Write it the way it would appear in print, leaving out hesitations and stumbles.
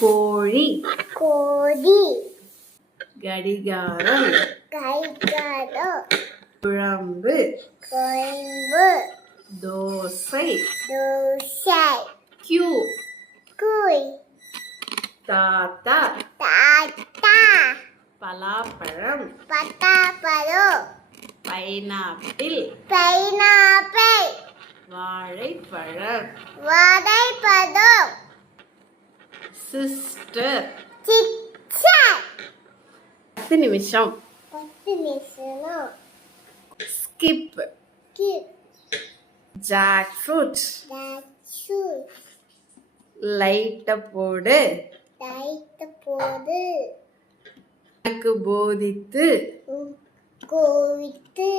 கோழி கோழி கடிகாரம் கடிகாரம் குழம்பு குழம்பு தோசை தோசை கியூ குய் தாத்தா தாத்தா பலாப்பழம் பட்டாப்பழம் பைனாப்பிள் பைனாப்பிள் வாழைப்பழம் வாழைப்பழம் சிஸ்டர் சிஸ்டர் 10 நிமிஷம் 10 நிமிஷம் ஸ்கிப் ஜாக் ஃப்ரூட் தாச்சு லைட்ட போடு லைட் போடு எனக்கு போதித்து கோவித்து